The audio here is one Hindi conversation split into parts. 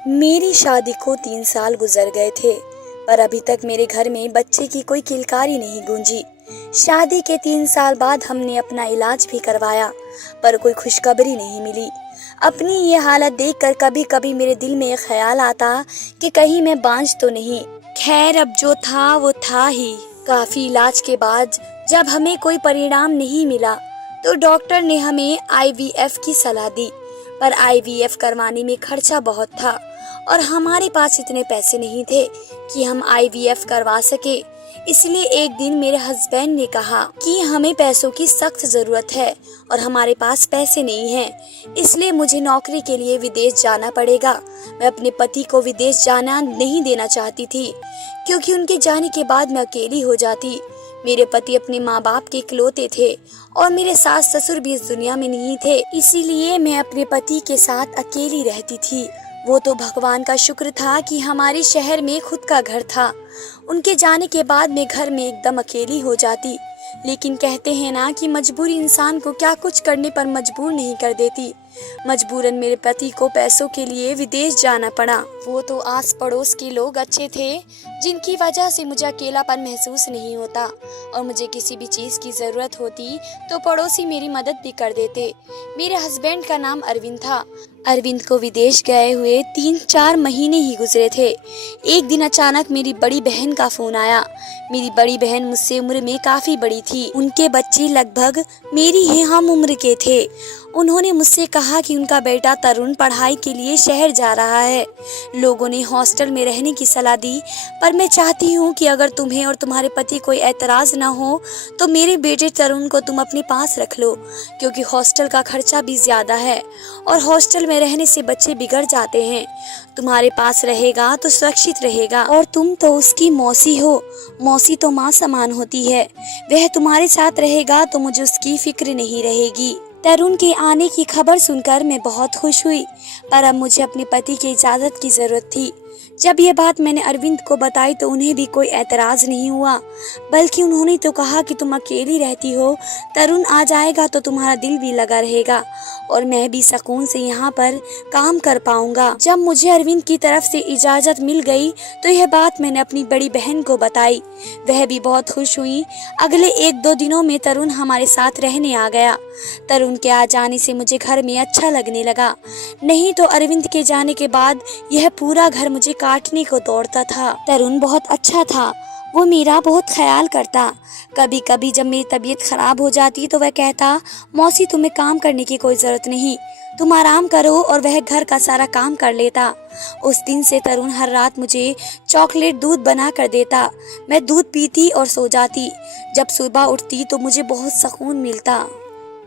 मेरी शादी को 3 साल गुजर गए थे, पर अभी तक मेरे घर में बच्चे की कोई किलकारी नहीं गूंजी। शादी के 3 साल बाद हमने अपना इलाज भी करवाया, पर कोई खुशखबरी नहीं मिली। अपनी ये हालत देखकर कभी कभी मेरे दिल में एक ख्याल आता कि कहीं मैं बांझ तो नहीं। खैर, अब जो था वो था ही। काफी इलाज के बाद जब हमें कोई परिणाम नहीं मिला, तो डॉक्टर ने हमें IVF की सलाह दी। पर IVF करवाने में खर्चा बहुत था और हमारे पास इतने पैसे नहीं थे कि हम IVF करवा सके। इसलिए एक दिन मेरे हस्बैंड ने कहा कि हमें पैसों की सख्त जरूरत है और हमारे पास पैसे नहीं हैं, इसलिए मुझे नौकरी के लिए विदेश जाना पड़ेगा। मैं अपने पति को विदेश जाना नहीं देना चाहती थी, क्योंकि उनके जाने के बाद मैं अकेली हो जाती। मेरे पति अपने माँ बाप के इकलौते थे और मेरे सास ससुर भी इस दुनिया में नहीं थे, इसीलिए मैं अपने पति के साथ अकेली रहती थी। वो तो भगवान का शुक्र था कि हमारे शहर में खुद का घर था। उनके जाने के बाद मैं घर में एकदम अकेली हो जाती। लेकिन कहते हैं ना कि मजबूरी इंसान को क्या कुछ करने पर मजबूर नहीं कर देती। मजबूरन मेरे पति को पैसों के लिए विदेश जाना पड़ा। वो तो आस पड़ोस के लोग अच्छे थे, जिनकी वजह से मुझे अकेलापन महसूस नहीं होता, और मुझे किसी भी चीज की जरूरत होती तो पड़ोसी मेरी मदद भी कर देते। मेरे हस्बैंड का नाम अरविंद था। अरविंद को विदेश गए हुए 3-4 महीने ही गुजरे थे। एक दिन अचानक मेरी बड़ी बहन का फोन आया। मेरी बड़ी बहन मुझसे उम्र में काफी बड़ी थी। उनके बच्चे लगभग मेरी ही हम उम्र के थे। उन्होंने मुझसे कहा कि उनका बेटा तरुण पढ़ाई के लिए शहर जा रहा है। लोगों ने हॉस्टल में रहने की सलाह दी, पर मैं चाहती हूँ कि अगर तुम्हें और तुम्हारे पति कोई एतराज न हो तो मेरे बेटे तरुण को तुम अपने पास रख लो, क्योंकि हॉस्टल का खर्चा भी ज्यादा है और हॉस्टल में रहने से बच्चे बिगड़ जाते हैं। तुम्हारे पास रहेगा तो सुरक्षित रहेगा, और तुम तो उसकी मौसी हो। मौसी तो माँ समान होती है। वह तुम्हारे साथ रहेगा तो मुझे उसकी फिक्र नहीं रहेगी। तरुण के आने की खबर सुनकर मैं बहुत खुश हुई, पर अब मुझे अपने पति की इजाजत की जरूरत थी। जब ये बात मैंने अरविंद को बताई तो उन्हें भी कोई एतराज नहीं हुआ, बल्कि उन्होंने तो कहा कि तुम अकेली रहती हो, तरुण आ जाएगा तो तुम्हारा दिल भी लगा रहेगा और मैं भी सुकून से यहाँ पर काम कर पाऊंगा। जब मुझे अरविंद की तरफ से इजाजत मिल गई तो यह बात मैंने अपनी बड़ी बहन को बताई। वह भी बहुत खुश हुई। अगले 1-2 दिनों में तरुण हमारे साथ रहने आ गया। तरुण के आ जाने से मुझे घर में अच्छा लगने लगा, नहीं तो अरविंद के जाने के बाद यह पूरा घर मुझे काटने को दौड़ता था। तरुण बहुत अच्छा था। वो मेरा बहुत ख्याल करता। कभी कभी जब मेरी तबीयत खराब हो जाती तो वह कहता, मौसी तुम्हें काम करने की कोई जरूरत नहीं, तुम आराम करो, और वह घर का सारा काम कर लेता। उस दिन से तरुण हर रात मुझे चॉकलेट दूध बना कर देता। मैं दूध पीती और सो जाती। जब सुबह उठती तो मुझे बहुत सुकून मिलता।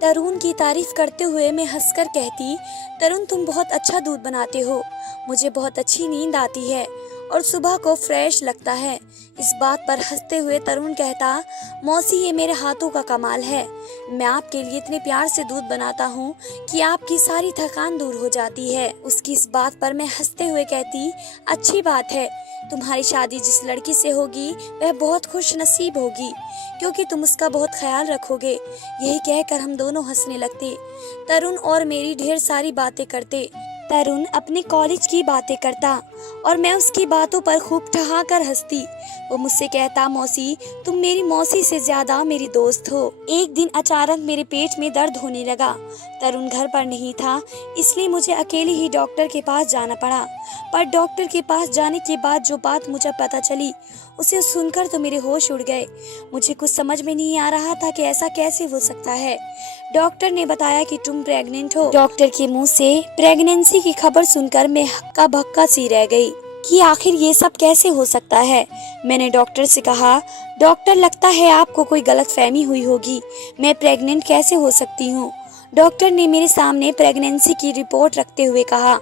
तरुण की तारीफ करते हुए मैं हंसकर कहती, तरुण तुम बहुत अच्छा दूध बनाते हो, मुझे बहुत अच्छी नींद आती है और सुबह को फ्रेश लगता है। इस बात पर हंसते हुए तरुण कहता, मौसी ये मेरे हाथों का कमाल है। मैं आपके लिए इतने प्यार से दूध बनाता हूँ कि आपकी सारी थकान दूर हो जाती है। उसकी इस बात पर मैं हंसते हुए कहती, अच्छी बात है, तुम्हारी शादी जिस लड़की से होगी वह बहुत खुश नसीब होगी, क्योंकि तुम उसका बहुत ख्याल रखोगे। यही कहकर हम दोनों हंसने लगते। तरुण और मेरी ढेर सारी बातें करते। तरुण अपने कॉलेज की बातें करता और मैं उसकी बातों पर खूब ठहाकर हंसती। वो मुझसे कहता, मौसी तुम मेरी मौसी से ज्यादा मेरी दोस्त हो। एक दिन अचानक मेरे पेट में दर्द होने लगा। तरुण घर पर नहीं था, इसलिए मुझे अकेले ही डॉक्टर के पास जाना पड़ा। पर डॉक्टर के पास जाने के बाद जो बात मुझे पता चली, उसे सुनकर तो मेरे होश उड़ गए। मुझे कुछ समझ में नहीं आ रहा था कि ऐसा कैसे हो सकता है। डॉक्टर ने बताया कि तुम प्रेग्नेंट हो। डॉक्टर के मुंह से प्रेगनेंसी की खबर सुनकर मैं हक्का बक्का सी रह गई कि आखिर ये सब कैसे हो सकता है। मैंने डॉक्टर से कहा, डॉक्टर लगता है आपको कोई गलतफहमी हुई होगी, मैं प्रेग्नेंट कैसे हो सकती हूँ। डॉक्टर ने मेरे सामने प्रेगनेंसी की रिपोर्ट रखते हुए कहा,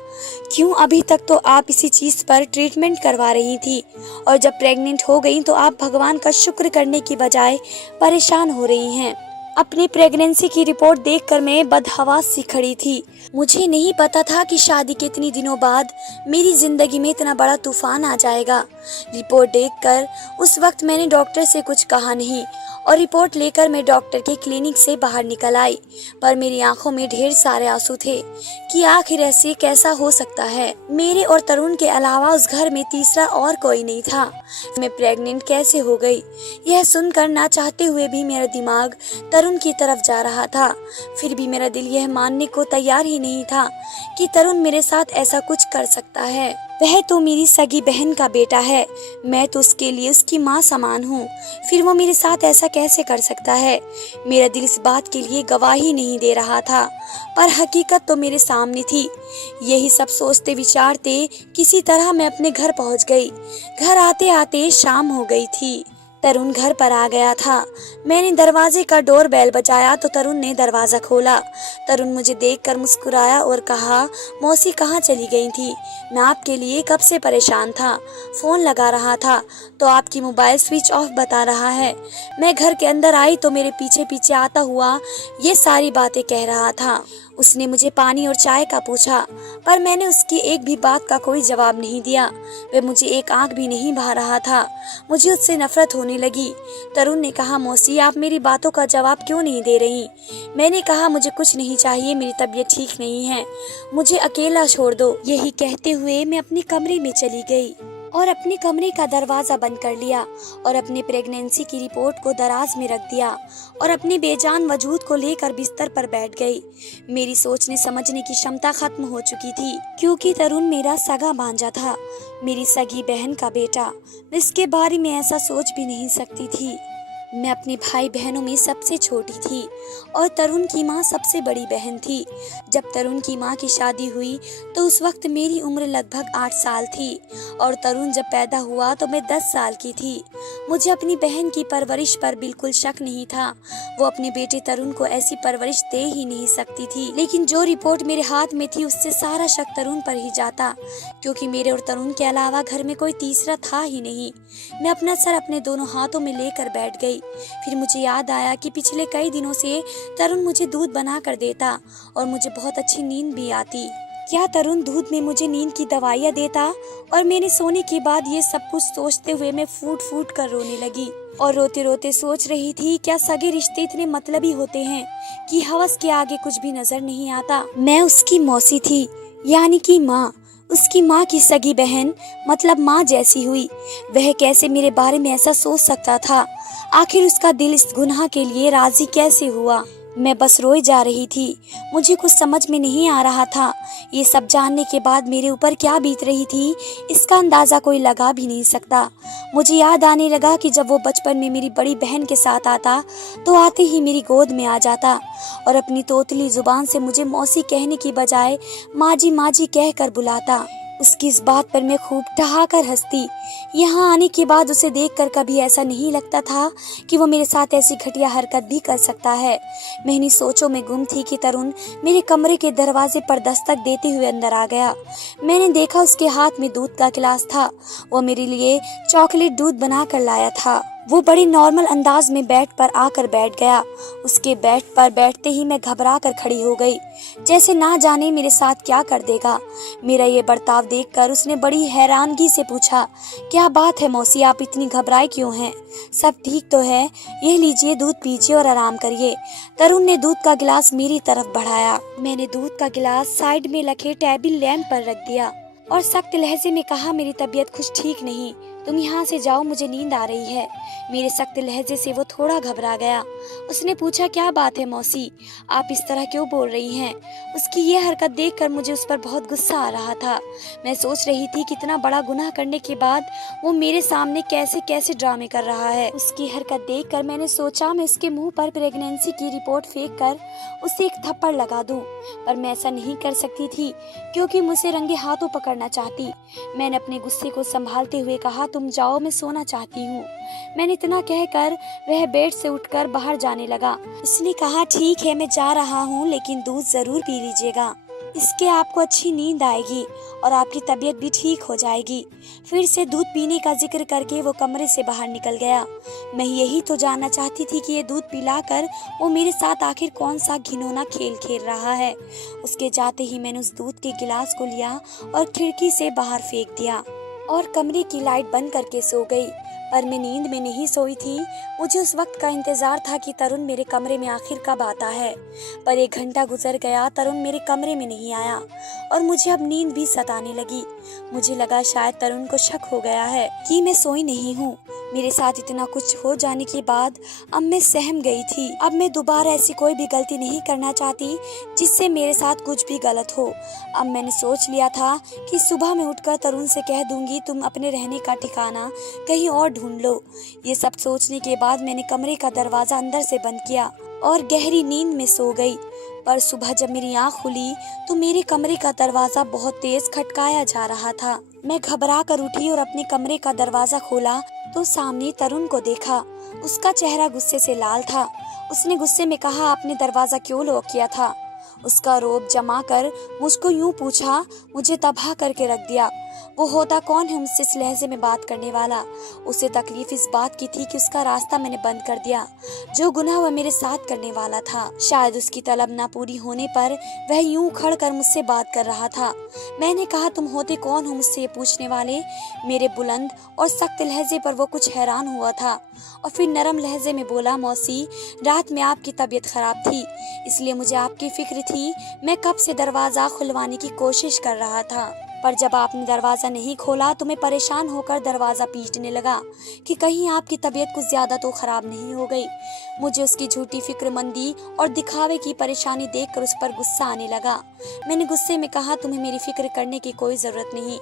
क्यों अभी तक तो आप इसी चीज पर ट्रीटमेंट करवा रही थी, और जब प्रेग्नेंट हो गई तो आप भगवान का शुक्र करने की बजाय परेशान हो रही हैं। अपनी प्रेगनेंसी की रिपोर्ट देखकर मैं बदहवास सी खड़ी थी। मुझे नहीं पता था कि शादी के इतने दिनों बाद मेरी जिंदगी में इतना बड़ा तूफान आ जाएगा। रिपोर्ट देखकर उस वक्त मैंने डॉक्टर से कुछ कहा नहीं और रिपोर्ट लेकर मैं डॉक्टर के क्लिनिक से बाहर निकल आई, पर मेरी आंखों में ढेर सारे आंसू थे कि आखिर ऐसे कैसा हो सकता है। मेरे और तरुण के अलावा उस घर में तीसरा और कोई नहीं था। मैं प्रेग्नेंट कैसे हो गई, यह सुनकर ना चाहते हुए भी मेरा दिमाग तरुण की तरफ जा रहा था। फिर भी मेरा दिल यह मानने को तैयार ही नहीं था कि तरुण मेरे साथ ऐसा कुछ कर सकता है। वह तो मेरी सगी बहन का बेटा है, मैं तो उसके लिए उसकी माँ समान हूँ, फिर वो मेरे साथ ऐसा कैसे कर सकता है। मेरा दिल इस बात के लिए गवाही नहीं दे रहा था, पर हकीकत तो मेरे सामने थी। यही सब सोचते विचारते किसी तरह मैं अपने घर पहुँच गई। घर आते आते शाम हो गई थी। तरुण घर पर आ गया था। मैंने दरवाजे का डोर बेल बजाया तो तरुण ने दरवाजा खोला। तरुण मुझे देखकर मुस्कुराया और कहा, मौसी कहाँ चली गई थी? मैं आपके लिए कब से परेशान था, फोन लगा रहा था तो आपकी मोबाइल स्विच ऑफ बता रहा है। मैं घर के अंदर आई तो मेरे पीछे पीछे आता हुआ ये सारी बातें कह रहा था। उसने मुझे पानी और चाय का पूछा, पर मैंने उसकी एक भी बात का कोई जवाब नहीं दिया। वह मुझे एक आंख भी नहीं भा रहा था। मुझे उससे नफरत होने लगी। तरुण ने कहा, मौसी आप मेरी बातों का जवाब क्यों नहीं दे रही? मैंने कहा, मुझे कुछ नहीं चाहिए, मेरी तबीयत ठीक नहीं है, मुझे अकेला छोड़ दो। यही कहते हुए मैं अपने कमरे में चली गई और अपने कमरे का दरवाजा बंद कर लिया और अपने प्रेगनेंसी की रिपोर्ट को दराज में रख दिया और अपने बेजान वजूद को लेकर बिस्तर पर बैठ गई। मेरी सोचने समझने की क्षमता खत्म हो चुकी थी, क्योंकि तरुण मेरा सगा भांजा था, मेरी सगी बहन का बेटा। मैं इसके बारे में ऐसा सोच भी नहीं सकती थी। मैं अपने भाई बहनों में सबसे छोटी थी और तरुण की माँ सबसे बड़ी बहन थी। जब तरुण की माँ की शादी हुई तो उस वक्त मेरी उम्र लगभग 8 साल थी और तरुण जब पैदा हुआ तो मैं 10 साल की थी। मुझे अपनी बहन की परवरिश पर बिल्कुल शक नहीं था। वो अपने बेटे तरुण को ऐसी परवरिश दे ही नहीं सकती थी, लेकिन जो रिपोर्ट मेरे हाथ में थी उससे सारा शक तरुण पर ही जाता, क्योंकि मेरे और तरुण के अलावा घर में कोई तीसरा था ही नहीं। मैं अपना सर अपने दोनों हाथों में लेकर बैठ गई। फिर मुझे याद आया कि पिछले कई दिनों से तरुण मुझे दूध बना कर देता और मुझे बहुत अच्छी नींद भी आती। क्या तरुण दूध में मुझे नींद की दवाइयाँ देता? और मैंने सोने के बाद ये सब कुछ सोचते हुए मैं फूट फूट कर रोने लगी और रोते रोते सोच रही थी, क्या सगे रिश्ते इतने मतलबी होते हैं कि हवस के आगे कुछ भी नजर नहीं आता। मैं उसकी मौसी थी, यानी कि माँ, उसकी माँ की सगी बहन, मतलब माँ जैसी हुई। वह कैसे मेरे बारे में ऐसा सोच सकता था? आखिर उसका दिल इस गुनाह के लिए राजी कैसे हुआ? मैं बस रोई जा रही थी। मुझे कुछ समझ में नहीं आ रहा था। ये सब जानने के बाद मेरे ऊपर क्या बीत रही थी, इसका अंदाजा कोई लगा भी नहीं सकता। मुझे याद आने लगा कि जब वो बचपन में मेरी बड़ी बहन के साथ आता तो आते ही मेरी गोद में आ जाता और अपनी तोतली जुबान से मुझे मौसी कहने की बजाय माँ जी कहकर बुलाता। उसकी इस बात पर मैं खूब ठहाकर हंसती। यहाँ आने के बाद उसे देखकर कभी ऐसा नहीं लगता था कि वो मेरे साथ ऐसी घटिया हरकत भी कर सकता है। मैं इन्हीं सोचों में गुम थी कि तरुण मेरे कमरे के दरवाजे पर दस्तक देते हुए अंदर आ गया। मैंने देखा उसके हाथ में दूध का गिलास था। वो मेरे लिए चॉकलेट दूध बना कर लाया था। वो बड़ी नॉर्मल अंदाज में बेड पर आकर बैठ गया। उसके बेड पर बैठते ही मैं घबरा कर खड़ी हो गई, जैसे ना जाने मेरे साथ क्या कर देगा। मेरा ये बर्ताव देखकर उसने बड़ी हैरानगी से पूछा, क्या बात है मौसी, आप इतनी घबराए क्यों हैं? सब ठीक तो है? यह लीजिए दूध पीजिए और आराम करिए। तरुण ने दूध का गिलास मेरी तरफ बढ़ाया। मैंने दूध का गिलास साइड में रखे टेबल लैंप पर रख दिया और सख्त लहजे में कहा, मेरी तबीयत कुछ ठीक नहीं, तुम यहाँ से जाओ, मुझे नींद आ रही है। मेरे सख्त लहजे से वो थोड़ा घबरा गया। उसने पूछा, क्या बात है मौसी, आप इस तरह क्यों बोल रही हैं? उसकी ये हरकत देखकर मुझे उस पर बहुत गुस्सा आ रहा था। मैं सोच रही थी कितना बड़ा गुनाह करने के बाद वो मेरे सामने कैसे कैसे ड्रामे कर रहा है। उसकी हरकत देखकर मैंने सोचा मैं उसके मुंह पर प्रेगनेंसी की रिपोर्ट फेंक कर उसे एक थप्पड़ लगा दूं, पर मैं ऐसा नहीं कर सकती थी क्योंकि मुझे रंगे हाथों पकड़ना चाहती। मैंने अपने गुस्से को संभालते हुए कहा, तुम जाओ, मैं सोना चाहती हूँ। मैंने इतना कहकर वह बेड से उठकर बाहर जाने लगा। उसने कहा, ठीक है, मैं जा रहा हूँ, लेकिन दूध जरूर पी लीजिएगा, इसके आपको अच्छी नींद आएगी और आपकी तबीयत भी ठीक हो जाएगी। फिर से दूध पीने का जिक्र करके वो कमरे से बाहर निकल गया। मैं यही तो जानना चाहती थी कि ये दूध पिलाकर वो मेरे साथ आखिर कौन सा घिनौना खेल खेल रहा है। उसके जाते ही मैंने उस दूध के गिलास को लिया और खिड़की से बाहर फेंक दिया और कमरे की लाइट बंद करके सो गई। पर मैं नींद में नहीं सोई थी। मुझे उस वक्त का इंतजार था कि तरुण मेरे कमरे में आखिर कब आता है। पर 1 घंटा गुजर गया, तरुण मेरे कमरे में नहीं आया और मुझे अब नींद भी सताने लगी। मुझे लगा शायद तरुण को शक हो गया है कि मैं सोई नहीं हूँ। मेरे साथ इतना कुछ हो जाने के बाद अब मैं सहम गई थी। अब मैं दोबारा ऐसी कोई भी गलती नहीं करना चाहती जिससे मेरे साथ कुछ भी गलत हो। अब मैंने सोच लिया था कि सुबह में उठकर तरुण से कह दूंगी तुम अपने रहने का ठिकाना कहीं और ढूंढ लो। ये सब सोचने के बाद मैंने कमरे का दरवाजा अंदर से बंद किया और गहरी नींद में सो गई। पर सुबह जब मेरी आँख खुली तो मेरे कमरे का दरवाजा बहुत तेज खटकाया जा रहा था। मैं घबरा कर उठी और अपने कमरे का दरवाजा खोला तो सामने तरुण को देखा। उसका चेहरा गुस्से से लाल था। उसने गुस्से में कहा, आपने दरवाजा क्यों लॉक किया था? उसका रोब जमा कर मुझको यूं पूछा, मुझे तबाह करके रख दिया। वो होता कौन है मुझसे इस लहजे में बात करने वाला? उसे तकलीफ इस बात की थी कि उसका रास्ता मैंने बंद कर दिया। जो गुनाह वह मेरे साथ करने वाला था, शायद उसकी तलब ना पूरी होने पर वह यूं उखड़ कर मुझसे बात कर रहा था। मैंने कहा, तुम होते कौन हो मुझसे ये पूछने वाले? मेरे बुलंद और सख्त लहजे पर वो कुछ हैरान हुआ था और फिर नरम लहजे में बोला, मौसी, रात में आपकी तबीयत खराब थी, इसलिए मुझे आपकी फिक्र थी। मैं कब से दरवाजा खुलवाने की कोशिश कर रहा था, पर जब आपने दरवाजा नहीं खोला तो मैं परेशान होकर दरवाजा पीटने लगा कि कहीं आपकी तबीयत कुछ ज्यादा तो खराब नहीं हो गई। मुझे उसकी झूठी फिक्रमंदी और दिखावे की परेशानी देखकर उस पर गुस्सा आने लगा। मैंने गुस्से में कहा, तुम्हें मेरी फिक्र करने की कोई जरूरत नहीं।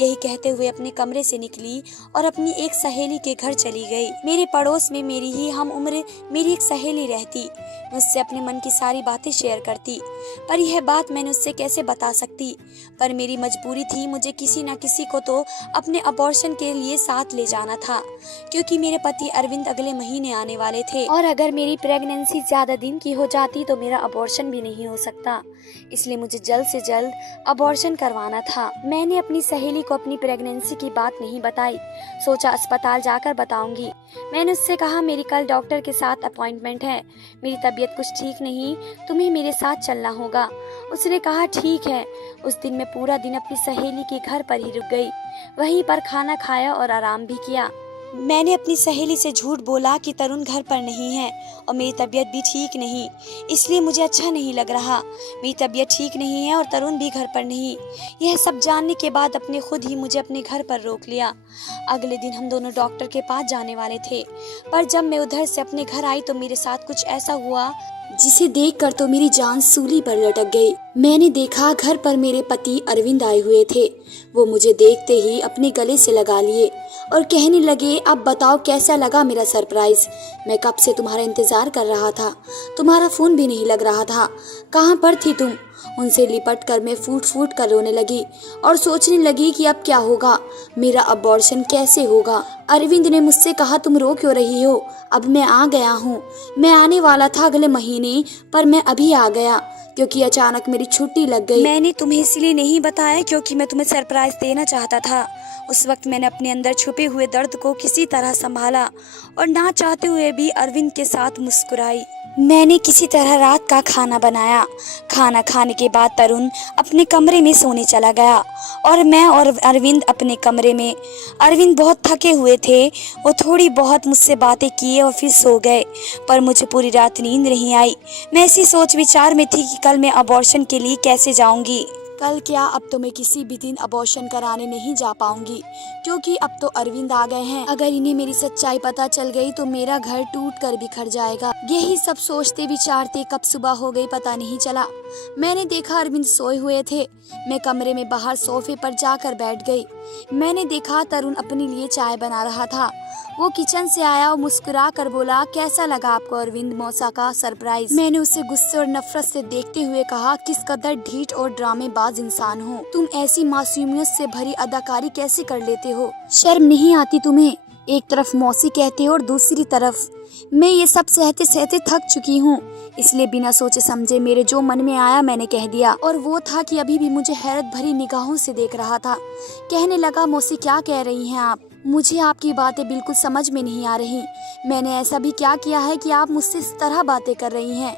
यही कहते हुए अपने कमरे से निकली और अपनी एक सहेली के घर चली गई। मेरे पड़ोस में मेरी ही हम उम्र मेरी एक सहेली रहती। मैं उससे अपने मन की सारी बातें शेयर करती, पर यह बात मैंने उससे कैसे बता सकती? पर मेरी मजबूरी थी, मुझे किसी न किसी को तो अपने अबॉर्शन के लिए साथ ले जाना था, क्योंकि मेरे पति अरविंद अगले महीने आने वाले थे और अगर मेरी प्रेगनेंसी ज्यादा दिन की हो जाती तो मेरा अबॉर्शन भी नहीं हो सकता। इसलिए मुझे जल्द से जल्द अबॉर्शन करवाना था। मैंने अपनी सहेली को अपनी प्रेगनेंसी की बात नहीं बताई, सोचा अस्पताल जाकर बताऊंगी। मैंने उससे कहा, मेरी कल डॉक्टर के साथ अपॉइंटमेंट है, मेरी तबीयत कुछ ठीक नहीं, तुम्हें मेरे साथ चलना होगा। उसने कहा, ठीक है। उस दिन मैं पूरा दिन अपनी सहेली के घर पर ही रुक गई। वहीं पर खाना खाया और आराम भी किया। मैंने अपनी सहेली से झूठ बोला कि तरुण घर पर नहीं है और मेरी तबीयत भी ठीक नहीं, इसलिए मुझे अच्छा नहीं लग रहा। मेरी तबीयत ठीक नहीं है और तरुण भी घर पर नहीं। यह सब जानने के बाद अपने खुद ही मुझे अपने घर पर रोक लिया। अगले दिन हम दोनों डॉक्टर के पास जाने वाले थे, पर जब मैं उधर से अपने घर आई तो मेरे साथ कुछ ऐसा हुआ जिसे देखकर तो मेरी जान सूली पर लटक गई। मैंने देखा घर पर मेरे पति अरविंद आए हुए थे। वो मुझे देखते ही अपने गले से लगा लिए और कहने लगे, अब बताओ कैसा लगा मेरा सरप्राइज? मैं कब से तुम्हारा इंतजार कर रहा था, तुम्हारा फोन भी नहीं लग रहा था, कहाँ पर थी तुम? उनसे लिपट कर मैं फूट फूट कर रोने लगी और सोचने लगी कि अब क्या होगा, मेरा अबॉर्शन कैसे होगा। अरविंद ने मुझसे कहा, तुम रो क्यों रही हो? अब मैं आ गया हूँ। मैं आने वाला था अगले महीने, पर मैं अभी आ गया क्योंकि अचानक मेरी छुट्टी लग गई। मैंने तुम्हें इसलिए नहीं बताया क्योंकि मैं तुम्हें सरप्राइज देना चाहता था। उस वक्त मैंने अपने अंदर छुपे हुए दर्द को किसी तरह संभाला और ना चाहते हुए भी अरविंद के साथ मुस्कुराई। मैंने किसी तरह रात का खाना बनाया। खाना खाने के बाद तरुण अपने कमरे में सोने चला गया और मैं और अरविंद अपने कमरे में। अरविंद बहुत थके हुए थे, वो थोड़ी बहुत मुझसे बातें किए और फिर सो गए, पर मुझे पूरी रात नींद नहीं आई। मैं ऐसी सोच विचार में थी कि कल मैं अबॉर्शन के लिए कैसे जाऊंगी। कल क्या, अब तो मैं किसी भी दिन अबॉर्शन कराने नहीं जा पाऊंगी क्योंकि अब तो अरविंद आ गए हैं। अगर इन्हें मेरी सच्चाई पता चल गई तो मेरा घर टूट कर बिखर जाएगा। यही सब सोचते विचारते कब सुबह हो गई पता नहीं चला। मैंने देखा अरविंद सोए हुए थे। मैं कमरे में बाहर सोफे पर जाकर बैठ गई। मैंने देखा तरुण अपने लिए चाय बना रहा था। वो किचन से आया और मुस्कुरा कर बोला, कैसा लगा आपको अरविंद मौसा का सरप्राइज? मैंने उसे गुस्से और नफरत से देखते हुए कहा, किस कदर ढीठ और ड्रामेबाज इंसान हो तुम, ऐसी मासूमियत से भरी अदाकारी कैसे कर लेते हो? शर्म नहीं आती तुम्हें? एक तरफ मौसी कहते हो और दूसरी तरफ मैं ये सब सहते सहते थक चुकी हूँ, इसलिए बिना सोचे समझे मेरे जो मन में आया मैंने कह दिया। और वो था कि अभी भी मुझे हैरत भरी निगाहों से देख रहा था। कहने लगा, मौसी क्या कह रही हैं आप? मुझे आपकी बातें बिल्कुल समझ में नहीं आ रही। मैंने ऐसा भी क्या किया है कि आप मुझसे इस तरह बातें कर रही हैं?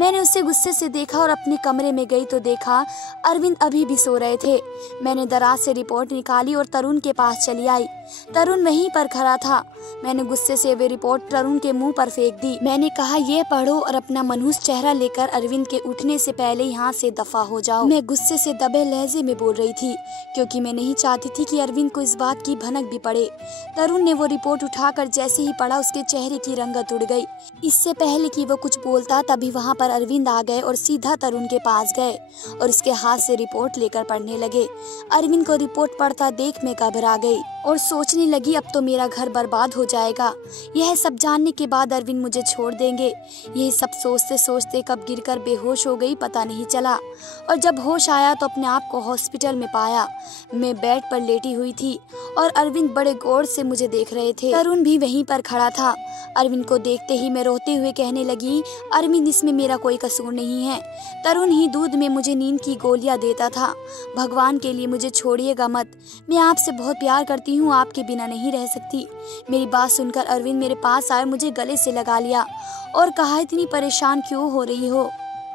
मैंने उसे गुस्से से देखा और अपने कमरे में गई तो देखा अरविंद अभी भी सो रहे थे। मैंने दराज से रिपोर्ट निकाली और तरुण के पास चली आई। तरुण वहीं पर खड़ा था। मैंने गुस्से से वे रिपोर्ट तरुण के मुंह पर फेंक दी। मैंने कहा, ये पढ़ो और अपना मनहूस चेहरा लेकर अरविंद के उठने से पहले यहाँ से दफा हो जाओ। मैं गुस्से से दबे लहजे में बोल रही थी, क्योंकि मैं नहीं चाहती थी कि अरविंद को इस बात की भनक भी पड़े। तरुण ने वो रिपोर्ट उठाकर जैसे ही पढ़ा, उसके चेहरे की रंगत उड़ गई। इससे पहले कि वो कुछ बोलता, तभी वहाँ पर अरविंद आ गए और सीधा तरुण के पास गए और उसके हाथ से रिपोर्ट लेकर पढ़ने लगे। अरविंद को रिपोर्ट पढ़ता देख मैं घबरा गई और सोचने लगी, अब तो मेरा घर बर्बाद हो जाएगा। यह सब जानने के बाद अरविंद मुझे छोड़ देंगे। यही सब सोचते सोचते कब गिरकर बेहोश हो गई पता नहीं चला, और जब होश आया तो अपने आप को हॉस्पिटल में पाया। मैं बेड पर लेटी हुई थी और अरविंद बड़े गौर से मुझे देख रहे थे। तरुण भी वहीं पर खड़ा था। अरविंद को देखते ही मैं रोते हुए कहने लगी, अरविंद, इसमें मेरा कोई कसूर नहीं है। तरुण ही दूध में मुझे नींद की गोलियां देता था। भगवान के लिए मुझे छोड़िएगा मत। मैं आपसे बहुत प्यार करती हूँ, आपके बिना नहीं रह सकती। मेरी बात सुनकर अरविंद मेरे पास आए, मुझे गले से लगा लिया और कहा, इतनी परेशान क्यों हो रही हो?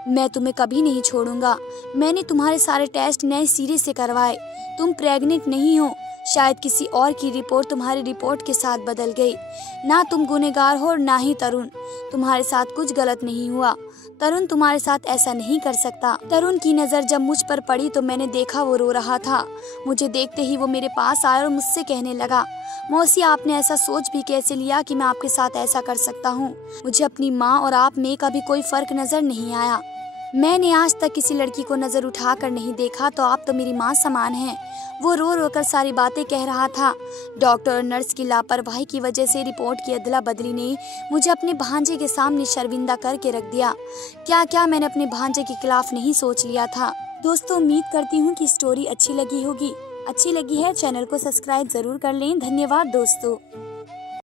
मैं तुम्हें कभी नहीं छोड़ूंगा। मैंने तुम्हारे सारे टेस्ट नए सिरे से करवाए। तुम प्रेग्नेंट नहीं हो। शायद किसी और की रिपोर्ट तुम्हारी रिपोर्ट के साथ बदल गई। ना तुम गुनहगार हो और ना ही तरुण। तुम्हारे साथ कुछ गलत नहीं हुआ। तरुण तुम्हारे साथ ऐसा नहीं कर सकता। तरुण की नज़र जब मुझ पर पड़ी तो मैंने देखा वो रो रहा था। मुझे देखते ही वो मेरे पास आया और मुझसे कहने लगा, मौसी, आपने ऐसा सोच भी कैसे लिया कि मैं आपके साथ ऐसा कर सकता हूँ? मुझे अपनी माँ और आप में कभी कोई फर्क नजर नहीं आया। मैंने आज तक किसी लड़की को नजर उठाकर नहीं देखा, तो आप तो मेरी माँ समान हैं। वो रो रो कर सारी बातें कह रहा था। डॉक्टर और नर्स की लापरवाही की वजह से रिपोर्ट की अदला बदली ने मुझे अपने भांजे के सामने शर्मिंदा करके रख दिया। क्या क्या मैंने अपने भांजे के खिलाफ नहीं सोच लिया था। दोस्तों, उम्मीद करती हूँ कि स्टोरी अच्छी लगी होगी। अच्छी लगी है चैनल को सब्सक्राइब जरूर कर लें। धन्यवाद दोस्तों।